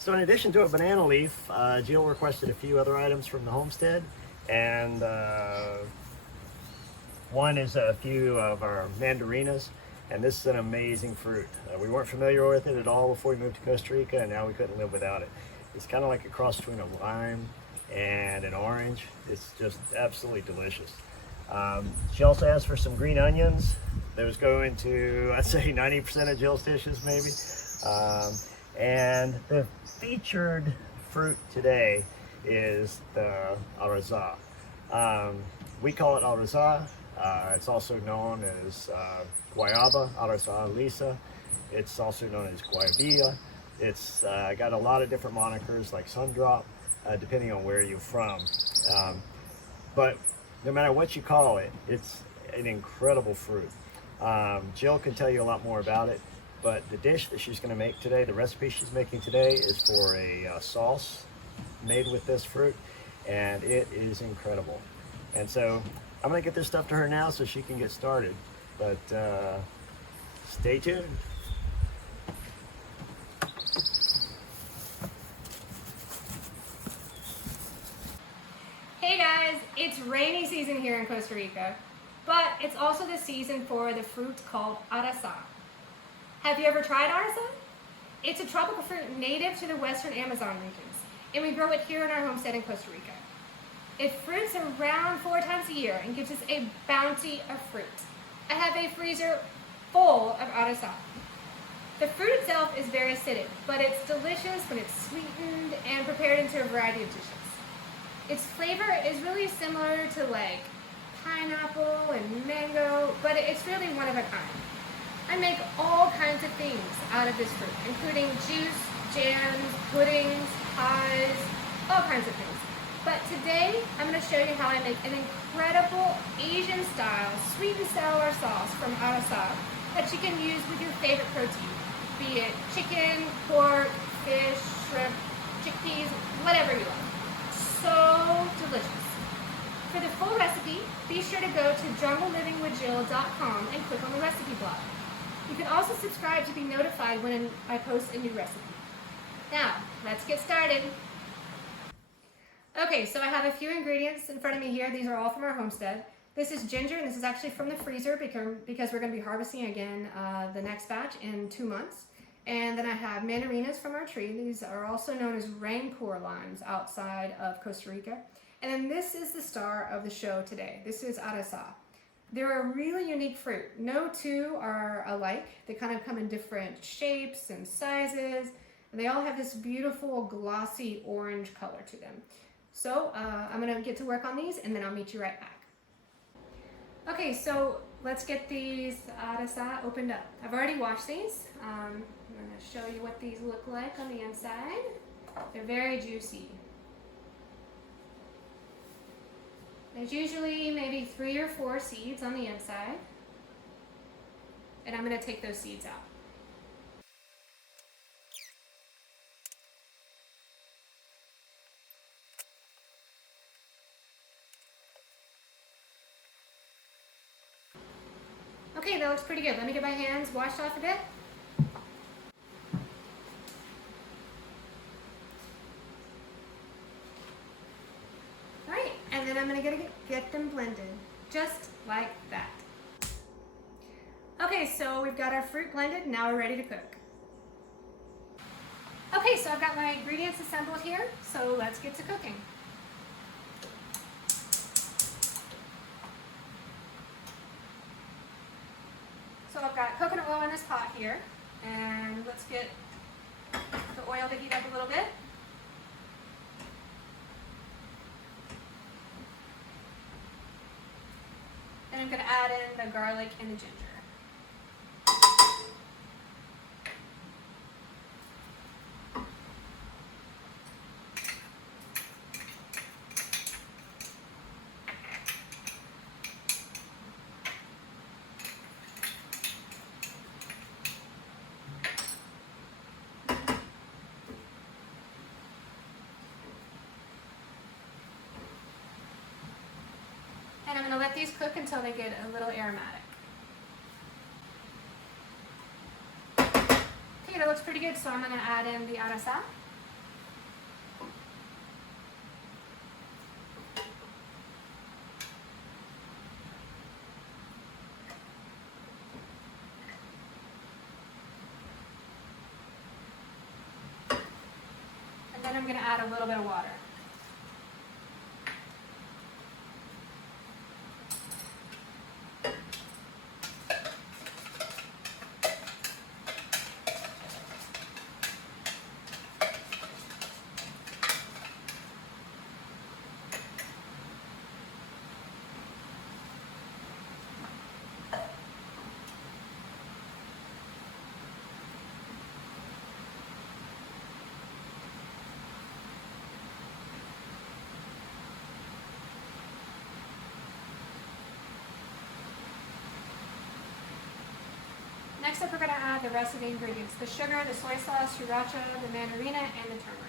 So in addition to a banana leaf, Jill requested a few other items from the homestead, and one is a few of our mandarinas, and this is an amazing fruit. We weren't familiar with it at all before we moved to Costa Rica, and now we couldn't live without it. It's kind of like a cross between a lime and an orange. It's just absolutely delicious. She also asked for some green onions. Those go into, I'd say, 90% of Jill's dishes, maybe. And the featured fruit today is the araza. We call it araza. It's also known as guayaba, araza lisa. It's also known as guayabilla. It's got a lot of different monikers like sundrop, depending on where you're from. But no matter what you call it, it's an incredible fruit. Jill can tell you a lot more about it, but the dish that she's going to make today, the recipe she's making today, is for a sauce made with this fruit, and it is incredible. And so I'm going to get this stuff to her now so she can get started, but stay tuned. Hey guys, it's rainy season here in Costa Rica, but it's also the season for the fruit called araza. Have you ever tried araza? It's a tropical fruit native to the western Amazon regions, and we grow it here in our homestead in Costa Rica. It fruits around 4 times a year and gives us a bounty of fruit. I have a freezer full of araza. The fruit itself is very acidic, but it's delicious when it's sweetened and prepared into a variety of dishes. Its flavor is really similar to like pineapple and mango, but it's really one of a kind. I make all kinds of things out of this fruit, including juice, jams, puddings, pies, all kinds of things. But today, I'm going to show you how I make an incredible Asian-style sweet and sour sauce from araza that you can use with your favorite protein, be it chicken, pork, fish, shrimp, chickpeas, whatever you like. So delicious. For the full recipe, be sure to go to junglelivingwithjill.com and click on the recipe blog. You can also subscribe to be notified when I post a new recipe. Now, let's get started. Okay, so I have a few ingredients in front of me here. These are all from our homestead. This is ginger, and this is actually from the freezer because we're going to be harvesting again the next batch in 2 months. And then I have mandarinas from our tree. These are also known as rainpour limes outside of Costa Rica. And then this is the star of the show today. This is araza. They're a really unique fruit. No two are alike. They kind of come in different shapes and sizes. And they all have this beautiful glossy orange color to them. So I'm going to get to work on these and then I'll meet you right back. Okay, so let's get these araza opened up. I've already washed these. I'm going to show you what these look like on the inside. They're very juicy. There's usually maybe 3 or 4 seeds on the inside. And I'm going to take those seeds out. Okay, that looks pretty good. Let me get my hands washed off a bit. Alright, and then I'm going to get them blended, just like that. Okay, so we've got our fruit blended, now we're ready to cook. Okay, so I've got my ingredients assembled here, so let's get to cooking. So I've got coconut oil in this pot here, and let's get the oil to heat up a little bit. And I'm going to add in the garlic and the ginger. And I'm going to let these cook until they get a little aromatic. Okay, that looks pretty good, so I'm going to add in the araza. And then I'm going to add a little bit of water. Next up, we're going to add the rest of the ingredients: the sugar, the soy sauce, sriracha, the mandarina, and the turmeric.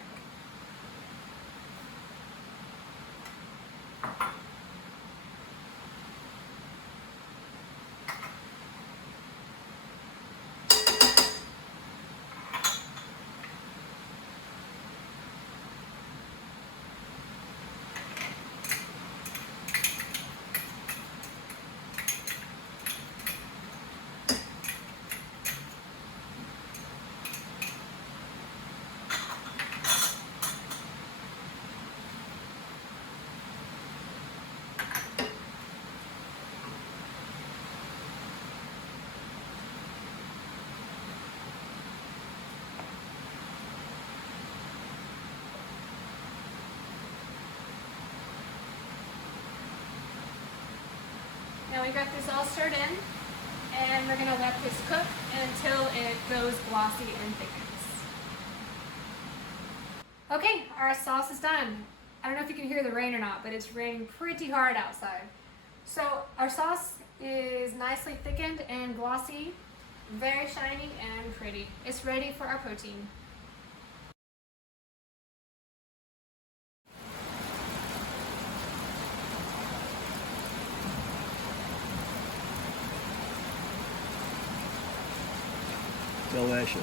Now we got this all stirred in, and we're going to let this cook until it goes glossy and thickens. Okay, our sauce is done. I don't know if you can hear the rain or not, but it's raining pretty hard outside. So our sauce is nicely thickened and glossy, very shiny and pretty. It's ready for our protein. Delicious.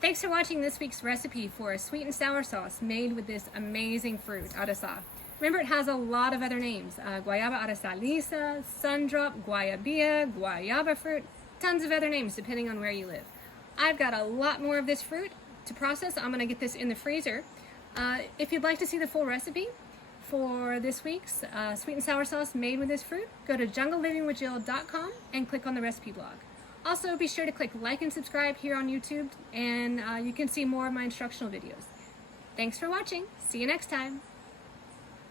Thanks for watching this week's recipe for a sweet and sour sauce made with this amazing fruit, arasa. Remember, it has a lot of other names: guayaba arasa lisa, sundrop, guayabilla, guayaba fruit, tons of other names depending on where you live. I've got a lot more of this fruit to process. I'm going to get this in the freezer. If you'd like to see the full recipe for this week's sweet and sour sauce made with this fruit, go to junglelivingwithjill.com and click on the recipe blog. Also, be sure to click like and subscribe here on YouTube, and you can see more of my instructional videos. Thanks for watching. See you next time.